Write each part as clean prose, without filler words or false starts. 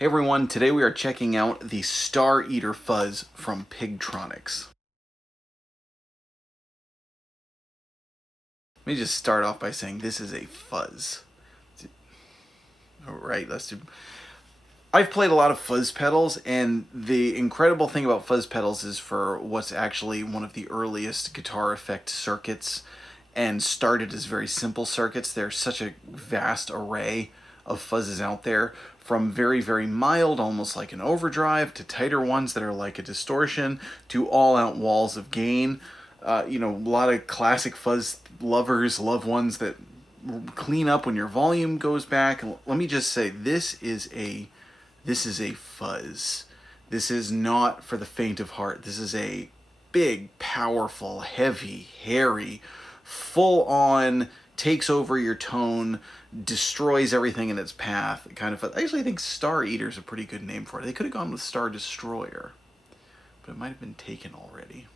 Hey everyone, today we are checking out the Star Eater Fuzz from Pigtronix. Let me just start off by saying this is a fuzz. Alright, let's do... I've played a lot of fuzz pedals, and the incredible thing about fuzz pedals is for what's actually one of the earliest guitar effect circuits and started as very simple circuits. There's such a vast array of fuzzes out there, from very, very mild, almost like an overdrive, to tighter ones that are like a distortion, to all-out walls of gain. A lot of classic fuzz lovers love ones that clean up when your volume goes back. Let me just say, this is a fuzz. This is not for the faint of heart. This is a big, powerful, heavy, hairy, full-on, takes over your tone, destroys everything in its path kind of fuzz. Actually, I think Star Eater is a pretty good name for it. They could have gone with Star Destroyer, but it might have been taken already.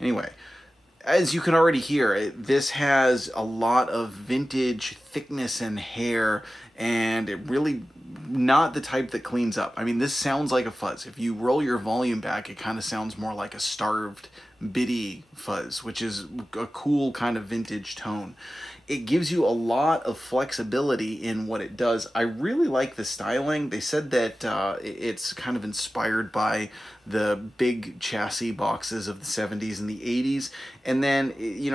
Anyway, as you can already hear, this has a lot of vintage thickness and hair, and it really not the type that cleans up. I mean, this sounds like a fuzz. If you roll your volume back, it kind of sounds more like a starved bitty fuzz, which is a cool kind of vintage tone. It gives you a lot of flexibility in what it does. I really like the styling. They said that it's kind of inspired by the big chassis boxes of the 70s and the 80s. And then,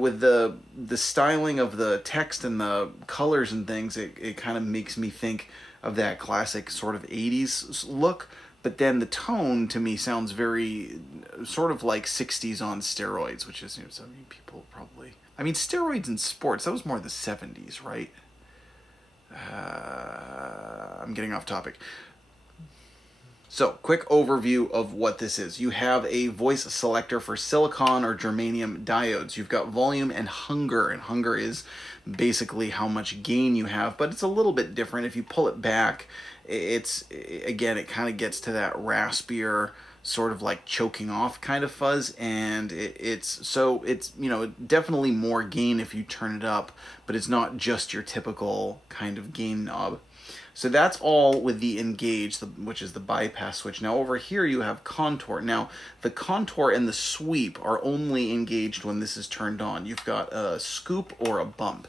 with the styling of the text and the colors and things, it kind of makes me think of that classic sort of 80s look. But then the tone, to me, sounds very sort of like 60s on steroids, which is, people probably... I mean, steroids in sports, that was more the 70s, right? I'm getting off topic. So, quick overview of what this is. You have a voice selector for silicon or germanium diodes. You've got volume and hunger is basically how much gain you have, but it's a little bit different. If you pull it back, it kind of gets to that raspier, sort of like choking off kind of fuzz, and it's definitely more gain if you turn it up, but it's not just your typical kind of gain knob. So that's all with the engage, which is the bypass switch. Now over here you have contour. Now the contour and the sweep are only engaged when this is turned on. You've got a scoop or a bump,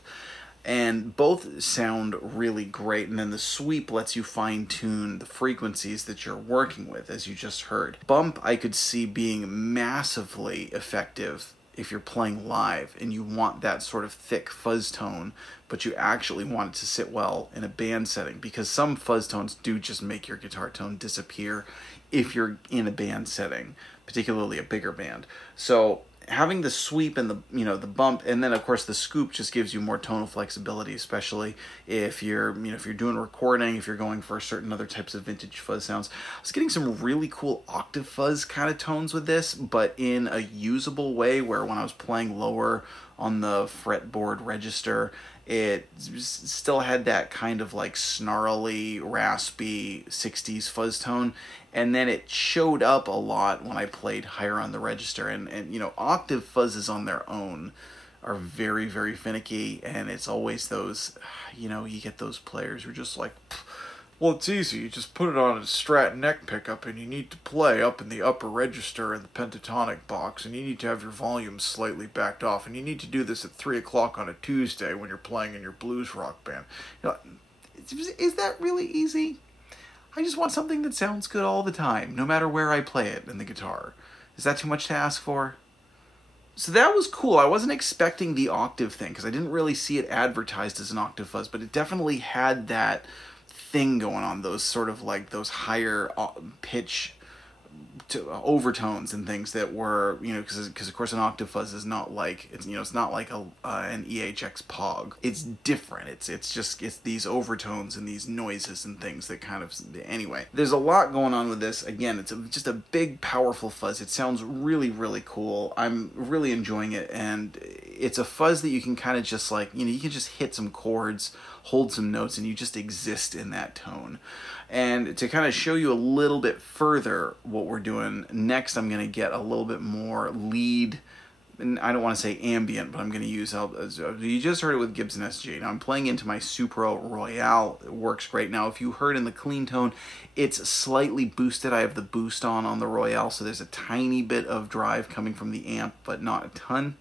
and both sound really great. And then the sweep lets you fine tune the frequencies that you're working with, as you just heard. Bump I could see being massively effective if you're playing live and you want that sort of thick fuzz tone, but you actually want it to sit well in a band setting, because some fuzz tones do just make your guitar tone disappear if you're in a band setting, particularly a bigger band. So having the sweep and the bump, and then of course the scoop, just gives you more tonal flexibility, especially if you're doing recording, if you're going for certain other types of vintage fuzz sounds. I was getting some really cool octave fuzz kind of tones with this, but in a usable way, where when I was playing lower on the fretboard register, it still had that kind of like snarly, raspy 60s fuzz tone, and then it showed up a lot when I played higher on the register. And octave fuzzes on their own are very, very finicky, and it's always those, you get those players who are just like, well, it's easy, you just put it on a Strat neck pickup, and you need to play up in the upper register in the pentatonic box, and you need to have your volume slightly backed off, and you need to do this at 3 o'clock on a Tuesday when you're playing in your blues rock band. Is that really easy? I just want something that sounds good all the time, no matter where I play it in the guitar. Is that too much to ask for? So that was cool. I wasn't expecting the octave thing, because I didn't really see it advertised as an octave fuzz, but it definitely had that thing going on, those sort of like those higher pitch to overtones and things that were, because of course an octave fuzz is not like, it's not like an EHX Pog. It's different. It's these overtones and these noises and things that kind of, anyway, there's a lot going on with this. Again, it's just a big, powerful fuzz. It sounds really, really cool. I'm really enjoying it, and it's a fuzz that you can kind of just like, you can just hit some chords, hold some notes, and you just exist in that tone. And to kind of show you a little bit further what we're doing next, I'm going to get a little bit more lead and I don't want to say ambient, but I'm going to use, you just heard it with Gibson SG. Now I'm playing into my Supro Royale. It works great. Now if you heard in the clean tone, it's slightly boosted. I have the boost on the Royale, so there's a tiny bit of drive coming from the amp, but not a ton.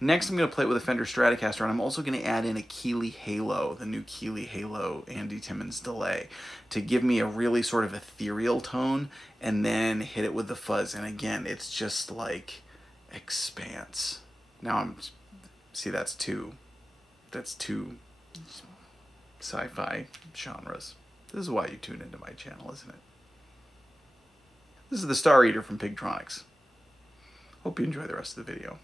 Next I'm going to play it with a Fender Stratocaster, and I'm also going to add in a Keeley Halo, the new Keeley Halo Andy Timmons delay, to give me a really sort of ethereal tone, and then hit it with the fuzz. And again, it's just like expanse. Now see, that's two sci-fi genres. This is why you tune into my channel, isn't it? This is the Star Eater from Pigtronix. Hope you enjoy the rest of the video.